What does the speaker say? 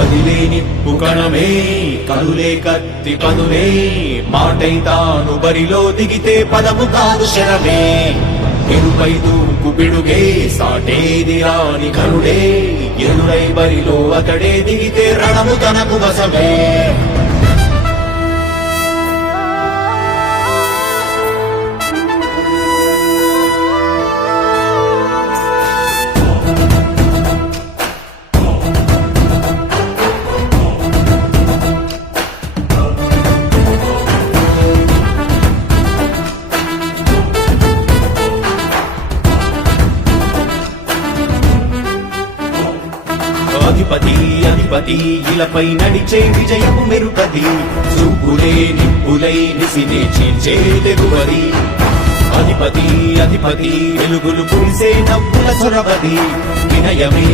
కదిలే నిప్పు కణమే కనులే కత్తి పదులే మాటై తాను బరిలో దిగితే పదము కాదు శరమే ఎరుపై దూకు పిడుగే సాటేది రాని కరుడే ఎదురై బరిలో అతడే దిగితే రణము తనకు వశమే అధిపతి అధిపతి ఇలపై నడిచే విజయము మెరుపది చూపులే నిప్పులై నిసినే చీల్చే తెగువది అధిపతి అధిపతి వెలుగులు కురిసే నవ్వుల చొరవది వినయమే